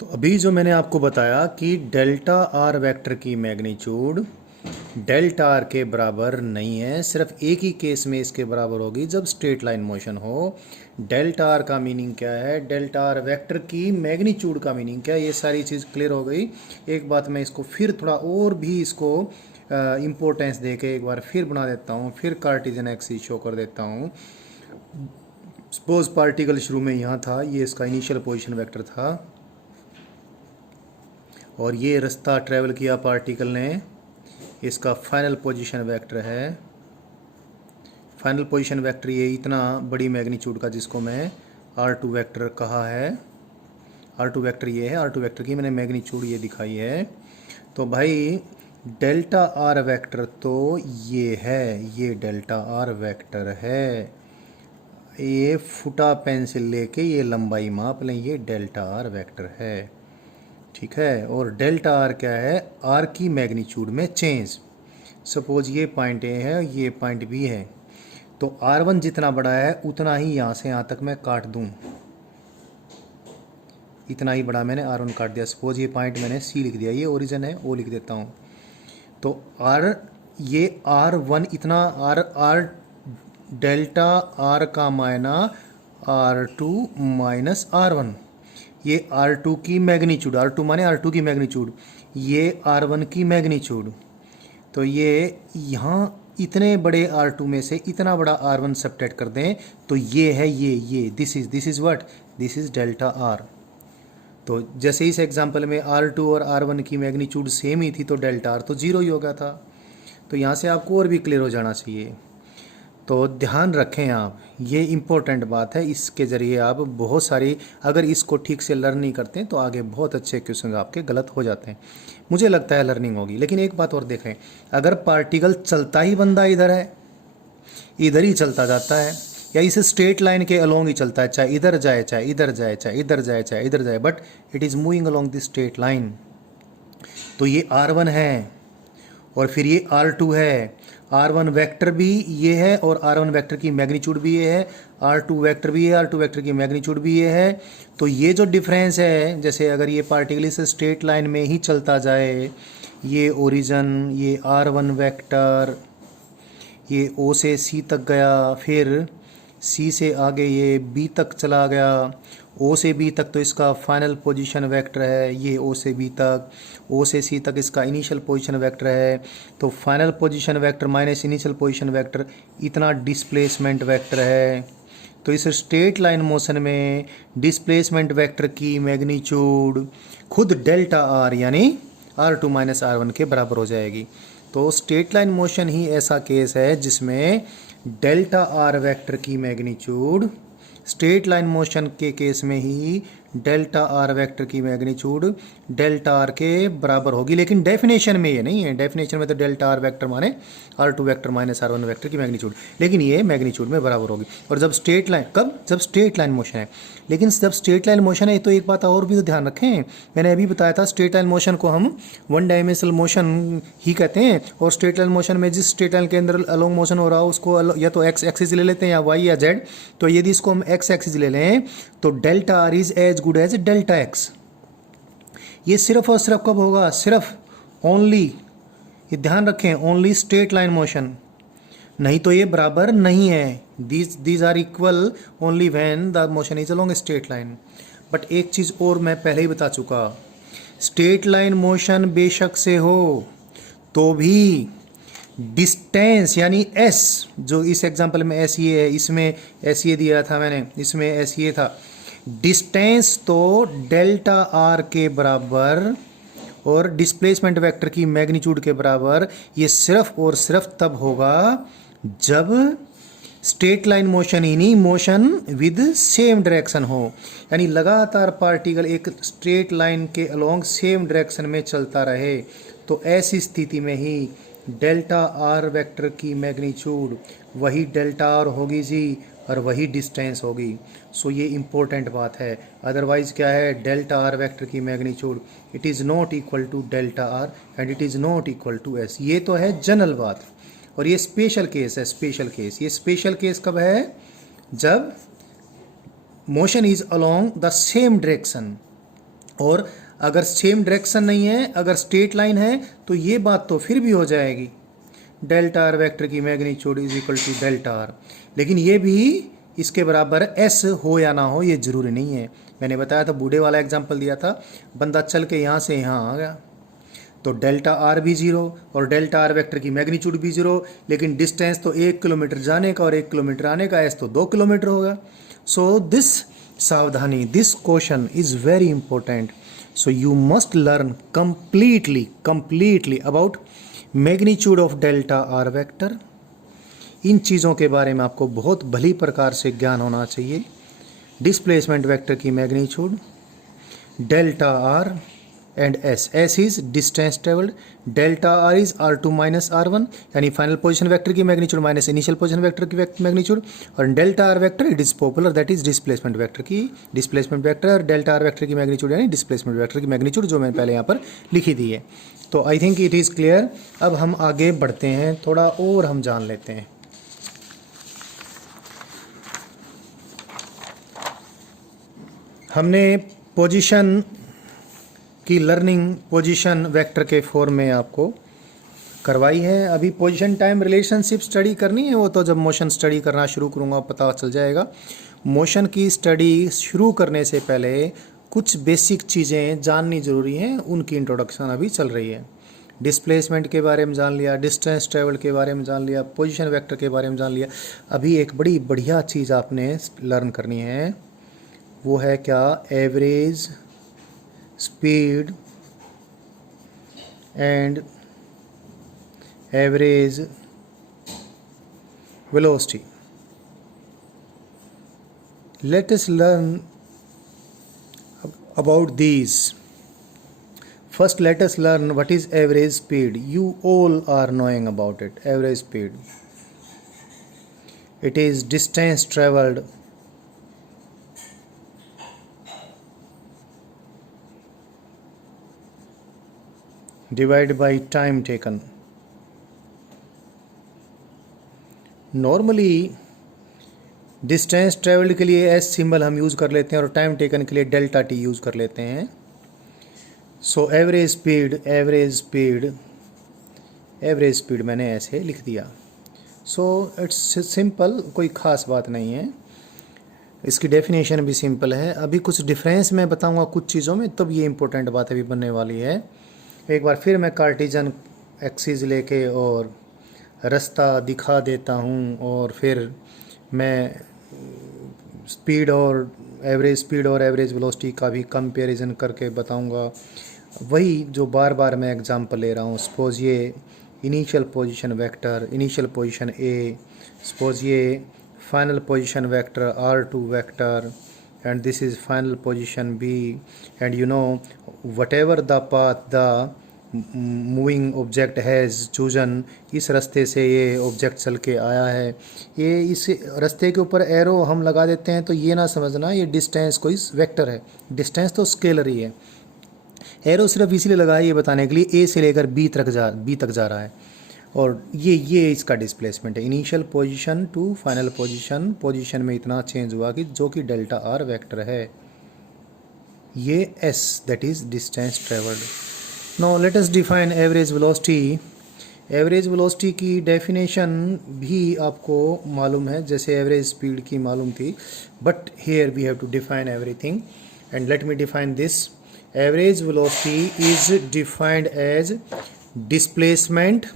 तो अभी जो मैंने आपको बताया कि डेल्टा आर वेक्टर की मैग्नीट्यूड डेल्टा आर के बराबर नहीं है, सिर्फ एक ही केस में इसके बराबर होगी जब स्ट्रेट लाइन मोशन हो। डेल्टा आर का मीनिंग क्या है, डेल्टा आर वेक्टर की मैग्नीट्यूड का मीनिंग क्या है, ये सारी चीज़ क्लियर हो गई। एक बात मैं इसको फिर थोड़ा और भी इसको इम्पोर्टेंस दे के एक बार फिर बना देता हूँ, फिर कार्टेशियन एक्सिस शो कर देता हूँ। सपोज पार्टिकल शुरू में यहाँ था, ये इसका इनिशियल पोजीशन वेक्टर था और ये रास्ता ट्रेवल किया पार्टिकल ने, इसका फाइनल पोजीशन वेक्टर है। फाइनल पोजीशन वेक्टर ये इतना बड़ी मैग्नीट्यूड का जिसको मैं R2 वेक्टर कहा है। R2 वेक्टर ये है, R2 वेक्टर की मैंने मैग्नीट्यूड ये दिखाई है। तो भाई डेल्टा आर वेक्टर तो ये है, ये डेल्टा आर वेक्टर है। ये फुटा पेंसिल लेके ये लंबाई माप लें, ये डेल्टा आर वेक्टर है, ठीक है। और डेल्टा आर क्या है, आर की मैग्नीट्यूड में चेंज। सपोज ये पॉइंट ए है, ये पॉइंट बी है, तो R1 जितना बड़ा है उतना ही यहाँ से यहाँ तक मैं काट दूँ, इतना ही बड़ा मैंने R1 काट दिया। सपोज ये पॉइंट मैंने C लिख दिया, ये ओरिजिन है, O लिख देता हूँ। तो ये R1 इतना R डेल्टा R का मायना R2 माइनस R1, ये R2 की मैग्नीट्यूड, R2 माने R2 की मैग्नीट्यूड, ये R1 की मैग्नीट्यूड। तो ये यहाँ इतने बड़े R2 में से इतना बड़ा R1 सब्ट्रैक्ट कर दें तो ये है, ये this is what, this is delta R। तो जैसे इस एग्जांपल में R2 और R1 की मैग्नीट्यूड सेम ही थी तो डेल्टा R तो जीरो ही हो गया था। तो यहाँ से आपको और भी क्लियर हो जाना चाहिए। तो ध्यान रखें आप, ये इम्पोर्टेंट बात है, इसके ज़रिए आप बहुत सारी, अगर इसको ठीक से लर्न नहीं करते हैं तो आगे बहुत अच्छे क्वेश्चन आपके गलत हो जाते हैं। मुझे लगता है लर्निंग होगी। लेकिन एक बात और देखें, अगर पार्टिकल चलता ही बंदा इधर है, इधर ही चलता जाता है, या इसे स्ट्रेट लाइन के अलोंग ही चलता है, चाहे इधर जाए चाहे इधर जाए चाहे इधर जाए चाहे इधर जाए, but it is moving along the straight line, तो ये R1 है और फिर ये R2 है। R1 वेक्टर भी ये है और R1 वेक्टर की मैग्नीट्यूड भी ये है, R2 वेक्टर भी है, R2 वेक्टर की मैग्नीट्यूड भी ये है। तो ये जो डिफरेंस है, जैसे अगर ये पार्टिकल इस स्ट्रेट लाइन में ही चलता जाए, ये ओरिजिन, ये R1 वेक्टर, ये O से C तक गया, फिर C से आगे ये B तक चला गया, O से B तक तो इसका फाइनल पोजीशन वेक्टर है, ये O से B तक, O से C तक इसका इनिशियल पोजीशन वेक्टर है। तो final position vector minus initial position vector, इतना डिस्प्लेसमेंट वेक्टर है। तो इस स्ट्रेट लाइन मोशन में डिस्प्लेसमेंट वेक्टर की मैग्नीट्यूड खुद डेल्टा R यानी R2 माइनस R1 के बराबर हो जाएगी। तो स्ट्रेट लाइन मोशन ही ऐसा केस है जिसमें डेल्टा आर वेक्टर की मैग्नीट्यूड, स्ट्रेट लाइन मोशन के केस में ही डेल्टा आर वेक्टर की मैग्नीट्यूड डेल्टा आर के बराबर होगी। लेकिन डेफिनेशन में ये नहीं है, डेफिनेशन में तो डेल्टा आर वेक्टर माने R2 vector minus R1 vector की मैग्नीट्यूड, लेकिन ये मैग्नीट्यूड में बराबर होगी। और जब स्ट्रेट लाइन, कब, जब स्ट्रेट लाइन मोशन है। लेकिन जब स्ट्रेट लाइन मोशन है तो एक बात और भी तो ध्यान रखें, मैंने अभी बताया था स्ट्रेट लाइन मोशन को हम वन डायमेंशनल मोशन ही कहते हैं। और स्ट्रेट लाइन मोशन में जिस स्ट्रेट लाइन के अंदर अलोंग मोशन हो रहा हो उसको या तो एक्स एक्सिस ले लेते हैं या वाई या जेड। तो यदि इसको हम एक्स एक्सिस ले लें तो delta r is as good as delta x. ये सिर्फ और सिर्फ कब होगा, सिर्फ ओनली, ये ध्यान रखें, ओनली स्ट्रेट लाइन मोशन, नहीं तो ये बराबर नहीं है। These are equal only when the motion is along straight line. But एक चीज़ और मैं पहले ही बता चुका, स्ट्रेट लाइन मोशन बेशक से हो तो भी डिस्टेंस यानी एस, जो इस एग्जांपल में एस ये है, इसमें एस ये दिया था मैंने, इसमें एस ये था, डिस्टेंस तो डेल्टा आर के बराबर और डिस्प्लेसमेंट वेक्टर की मैग्नीट्यूड के बराबर ये सिर्फ और सिर्फ तब होगा जब स्ट्रेट लाइन मोशन ही नहीं, मोशन विद सेम डायरेक्शन हो, यानी लगातार पार्टिकल एक स्ट्रेट लाइन के अलोंग सेम डायरेक्शन में चलता रहे। तो ऐसी स्थिति में ही डेल्टा आर वेक्टर की मैग्नीट्यूड वही डेल्टा आर होगी जी, और वही डिस्टेंस होगी। सो ये इम्पोर्टेंट बात है। अदरवाइज क्या है, डेल्टा आर वेक्टर की magnitude it is not equal to delta r and it is not equal to s. ये तो है जनरल बात, और ये स्पेशल केस है, स्पेशल केस। ये स्पेशल केस कब है, जब motion is along the same direction, और अगर सेम डायरेक्शन नहीं है, अगर स्ट्रेट लाइन है, तो ये बात तो फिर भी हो जाएगी, डेल्टा आर वेक्टर की magnitude is equal to delta r. लेकिन ये भी इसके बराबर एस हो या ना हो ये जरूरी नहीं है। मैंने बताया था, बूढ़े वाला एग्जांपल दिया था, बंदा चल के यहाँ से यहाँ आ गया, तो डेल्टा आर भी जीरो और डेल्टा आर वेक्टर की मैग्नीट्यूड भी जीरो, लेकिन डिस्टेंस तो 1 किलोमीटर जाने का और 1 किलोमीटर आने का, एस तो 2 किलोमीटर होगा। सो दिस, सावधानी, this question is very important. So you must learn completely about magnitude of delta are vector. इन चीज़ों के बारे में आपको बहुत भली प्रकार से ज्ञान होना चाहिए। डिस्प्लेसमेंट वेक्टर की magnitude, delta r and S is distance travelled, delta r is R2 minus R1, यानी फाइनल पोजीशन वेक्टर की magnitude minus initial position vector की मैग्नीट्यूड, और delta R vector it is popular, that is displacement vector की, displacement vector और delta R vector की magnitude यानी displacement vector की magnitude, जो मैंने पहले यहाँ पर लिखी दी है। तो I think it is clear. अब हम आगे बढ़ते हैं, थोड़ा और हम जान लेते हैं। हमने पोजीशन की लर्निंग पोजीशन वेक्टर के फॉर्म में आपको करवाई है। अभी पोजीशन टाइम रिलेशनशिप स्टडी करनी है, वो तो जब मोशन स्टडी करना शुरू करूँगा पता चल जाएगा। मोशन की स्टडी शुरू करने से पहले कुछ बेसिक चीज़ें जाननी ज़रूरी हैं, उनकी इंट्रोडक्शन अभी चल रही है। डिस्प्लेसमेंट के बारे में जान लिया, डिस्टेंस ट्रेवल के बारे में जान लिया, पोजीशन वेक्टर के बारे में जान लिया। अभी एक बड़ी बढ़िया चीज़ आपने लर्न करनी है, वो है क्या, average speed and average velocity. Let us learn about these. First let us learn what is average speed. You all are knowing about it. Average speed, it is distance traveled divided by time taken. Normally distance travelled के लिए S symbol हम use कर लेते हैं और time taken के लिए delta T use कर लेते हैं। सो एवरेज स्पीड मैंने ऐसे लिख दिया। सो इट्स सिंपल, कोई ख़ास बात नहीं है, इसकी डेफिनेशन भी सिंपल है। अभी कुछ डिफरेंस मैं बताऊंगा कुछ चीज़ों में, तब ये इंपॉर्टेंट बात अभी बनने वाली है। एक बार फिर मैं कार्टेशियन एक्सिस लेके और रास्ता दिखा देता हूँ, और फिर मैं स्पीड और एवरेज वेलोसिटी का भी कंपैरिजन करके बताऊंगा। वही जो बार बार मैं एग्जांपल ले रहा हूँ। सपोज ये initial position vector, initial position A, suppose ये final position vector R2 vector, and this is final position B, and you know whatever the path the moving object has chosen, इस रास्ते से ये object चल के आया है, ये इस रास्ते के ऊपर एरो हम लगा देते हैं, तो ये ना समझना ये डिस्टेंस कोई वेक्टर है, डिस्टेंस तो स्केलर ही है। एरो सिर्फ इसीलिए लगा है ये बताने के लिए ए से लेकर बी तक जा रहा है, और ये इसका डिस्प्लेसमेंट है, initial position to final position में इतना चेंज हुआ कि जो कि डेल्टा आर वेक्टर है, ये S that is distance travelled. Now let us define average velocity. Average velocity की डेफिनेशन भी आपको मालूम है, जैसे एवरेज स्पीड की मालूम थी, but here we have to define everything, and let me define this. Average velocity is defined as displacement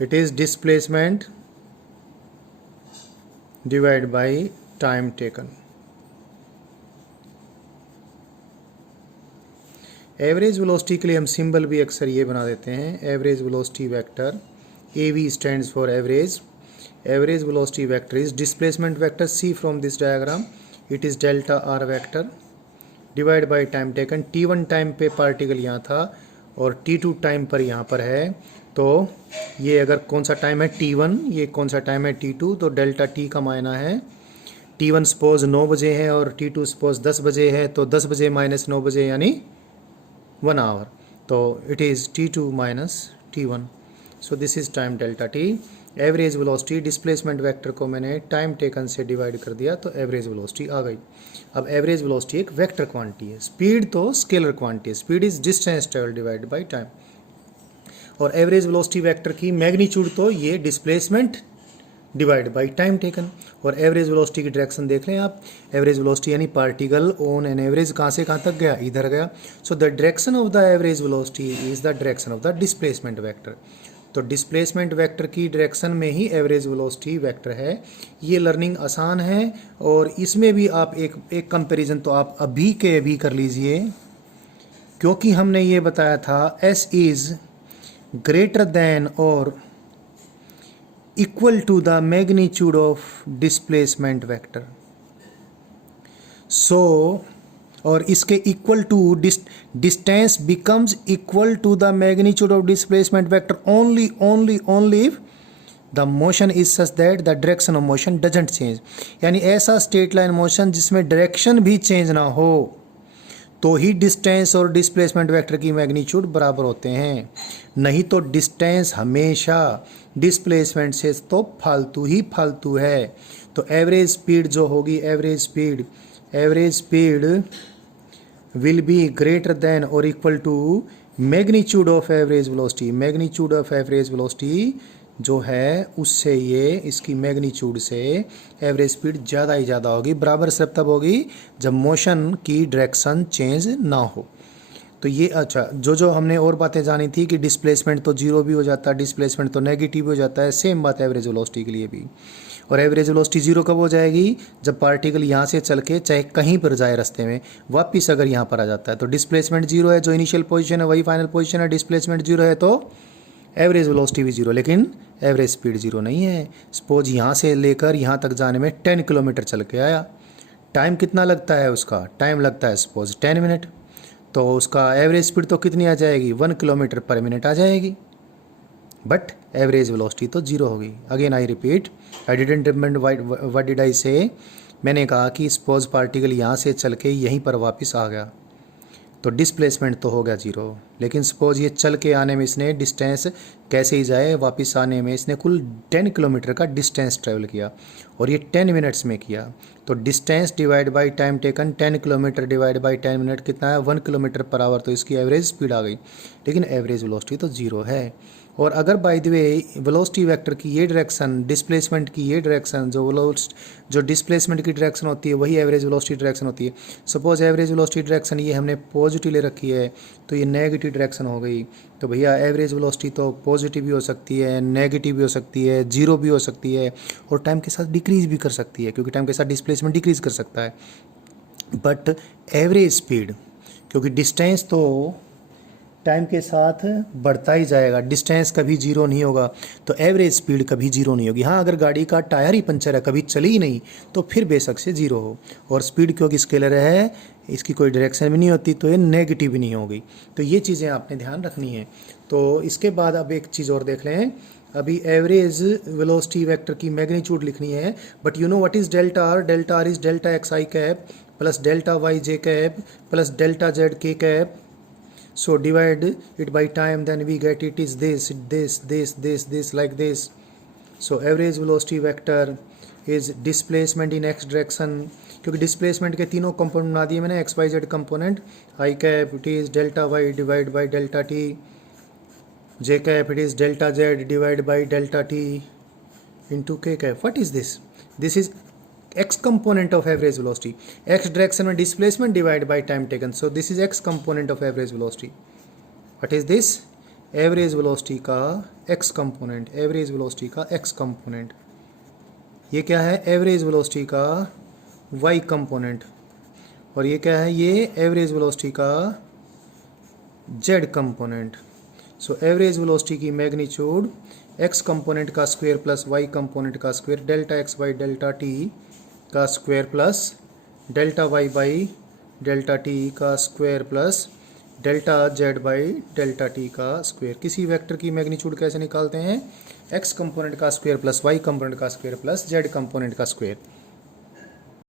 it is displacement divided by time taken. Average velocity के लिए हम सिंबल भी अक्सर ये बना देते हैं, average velocity vector, AV stands for average. Average velocity vector is displacement vector, see from this diagram, it is delta are vector divide by time taken. T1 time पे पार्टिकल यहाँ था और T2 टाइम पर यहाँ पर है, तो ये अगर कौन सा टाइम है T1, ये कौन सा टाइम है T2, तो डेल्टा T का मायना है T1 सपोज 9 बजे है और T2 सपोज 10 बजे है, तो 10 बजे माइनस 9 बजे यानी 1 आवर, तो it is T2 minus T1। So this is time delta T। Average velocity displacement vector को मैंने टाइम टेकन से डिवाइड कर दिया तो एवरेज वेलोसिटी आ गई। अब एवरेज वेलोसिटी एक वेक्टर क्वांटिटी है, स्पीड तो स्केलर क्वांटिटी है, speed is distance travel divide by time. और एवरेज वेलोसिटी वेक्टर की मैग्नीट्यूड तो ये displacement divide by time taken. और एवरेज वेलोसिटी की डायरेक्शन देख लें आप, एवरेज वेलोसिटी यानी पार्टिकल ऑन एन एवरेज कहाँ से कहाँ तक गया, इधर गया। So the direction of the average velocity is the direction of the displacement vector. तो डिस्प्लेसमेंट वेक्टर की डायरेक्शन में ही एवरेज वेलोसिटी वेक्टर है। ये लर्निंग आसान है और इसमें भी आप एक कंपैरिजन तो आप अभी के अभी कर लीजिए, क्योंकि हमने ये बताया था S is greater than or equal to the magnitude of displacement vector. So और इसके equal to distance becomes equal to the magnitude of displacement vector only if the motion is such that the direction of motion doesn't change. यानी ऐसा straight line motion जिसमें direction भी change ना हो तो ही डिस्टेंस और डिस्प्लेसमेंट वेक्टर की मैग्नीट्यूड बराबर होते हैं, नहीं तो डिस्टेंस हमेशा डिस्प्लेसमेंट से तो फालतू ही फालतू है। तो एवरेज स्पीड जो होगी, average speed will be greater than or equal to magnitude of average velocity. Magnitude of average velocity जो है उससे ये इसकी मैग्नीट्यूड से एवरेज स्पीड ज़्यादा ही ज़्यादा होगी। बराबर सिर्फ तब होगी जब मोशन की डायरेक्शन चेंज ना हो। तो ये अच्छा जो हमने और बातें जानी थी कि डिस्प्लेसमेंट तो जीरो भी हो जाता है, डिस्प्लेसमेंट तो नेगेटिव भी हो जाता है, सेम बात है एवरेज वेलोसिटी के लिए भी। और एवरेज वेलोसिटी जीरो कब हो जाएगी, जब पार्टिकल यहाँ से चल के चाहे कहीं पर जाए रास्ते में वापस अगर यहाँ पर आ जाता है तो डिस्प्लेसमेंट जीरो है, जो इनिशियल पोजीशन है वही फाइनल पोजीशन है। डिस्प्लेसमेंट जीरो है तो एवरेज वेलोसिटी भी जीरो, लेकिन एवरेज स्पीड जीरो नहीं है। सपोज यहाँ से लेकर यहाँ तक जाने में 10 किलोमीटर चल के आया, टाइम कितना लगता है उसका, टाइम लगता है सपोज 10 मिनट, तो उसका एवरेज स्पीड तो कितनी आ जाएगी, 1 किलोमीटर पर मिनट आ जाएगी, बट एवरेज वेलोसिटी तो जीरो होगी। Again I repeat, I didn't remember what did I से। मैंने कहा कि सपोज पार्टिकल यहाँ से चल के यहीं पर वापस आ गया तो डिस्प्लेसमेंट तो हो गया जीरो, लेकिन सपोज ये चल के आने में इसने डिस्टेंस कैसे ही जाए, वापस आने में इसने कुल 10 किलोमीटर का डिस्टेंस ट्रेवल किया और ये 10 मिनट्स में किया। तो distance divide by time taken 10 kilometre divide by 10 minute कितना है, 1 किलोमीटर पर आवर, तो इसकी एवरेज स्पीड आ गई, लेकिन एवरेज वेलोसिटी तो जीरो है। और अगर by the way velocity vector की ये डायरेक्शन, डिस्प्लेसमेंट की ये डायरेक्शन, जो डिस्प्लेसमेंट की डायरेक्शन होती है वही एवरेज वेलोसिटी डायरेक्शन होती है। सपोज एवरेज वेलोसिटी डायरेक्शन ये हमने पॉजिटिव ले रखी है तो ये नेगेटिव डायरेक्शन हो गई, तो भैया एवरेज वेलोसिटी तो पॉजिटिव भी हो सकती है, नेगेटिव भी हो सकती है, जीरो भी हो सकती है और टाइम के साथ डिक्रीज भी कर सकती है, क्योंकि टाइम के साथ डिस्प्लेसमेंट डिक्रीज कर सकता है। बट एवरेज स्पीड, क्योंकि डिस्टेंस तो टाइम के साथ बढ़ता ही जाएगा, डिस्टेंस कभी जीरो नहीं होगा, तो एवरेज स्पीड कभी जीरो नहीं होगी। हाँ, अगर गाड़ी का टायर ही पंचर है, कभी चली ही नहीं, तो फिर बेशक से जीरो हो। और स्पीड क्योंकि स्केलर है, इसकी कोई डायरेक्शन भी नहीं होती, तो ये नेगेटिव भी नहीं होगी। तो ये चीज़ें आपने ध्यान रखनी है। तो इसके बाद अब एक चीज़ और देख लें, अभी एवरेज वेलोसिटी वेक्टर की मैग्नीट्यूड लिखनी है, but you know what is delta r. Delta r is delta x i cap plus delta y j cap plus delta z k cap. So divide it by time, then we get it is this like this. So average velocity vector is displacement in x direction, क्योंकि displacement के तीनों component बना दिए मैंने, X Y Z component. I cap it is delta Y divide by delta T. J cap it is delta Z divide by delta T into K cap. What is this? This is x component of average velocity. x direction में displacement divide by time taken. So this is x component of average velocity. What is this? Average velocity का x component. Average velocity का x component. ये क्या है? Average velocity का y component. और ये क्या है? ये average velocity का z component. So average velocity की magnitude x component का स्क्वायर प्लस y component का square delta x by delta t का square plus delta Y by delta T का square plus delta Z by delta T का square. किसी vector की magnitude कैसे निकालते हैं? एक्स कंपोनेंट का स्क्वायर प्लस वाई कंपोनेंट का स्क्वायर प्लस जेड कंपोनेंट का स्क्वायर.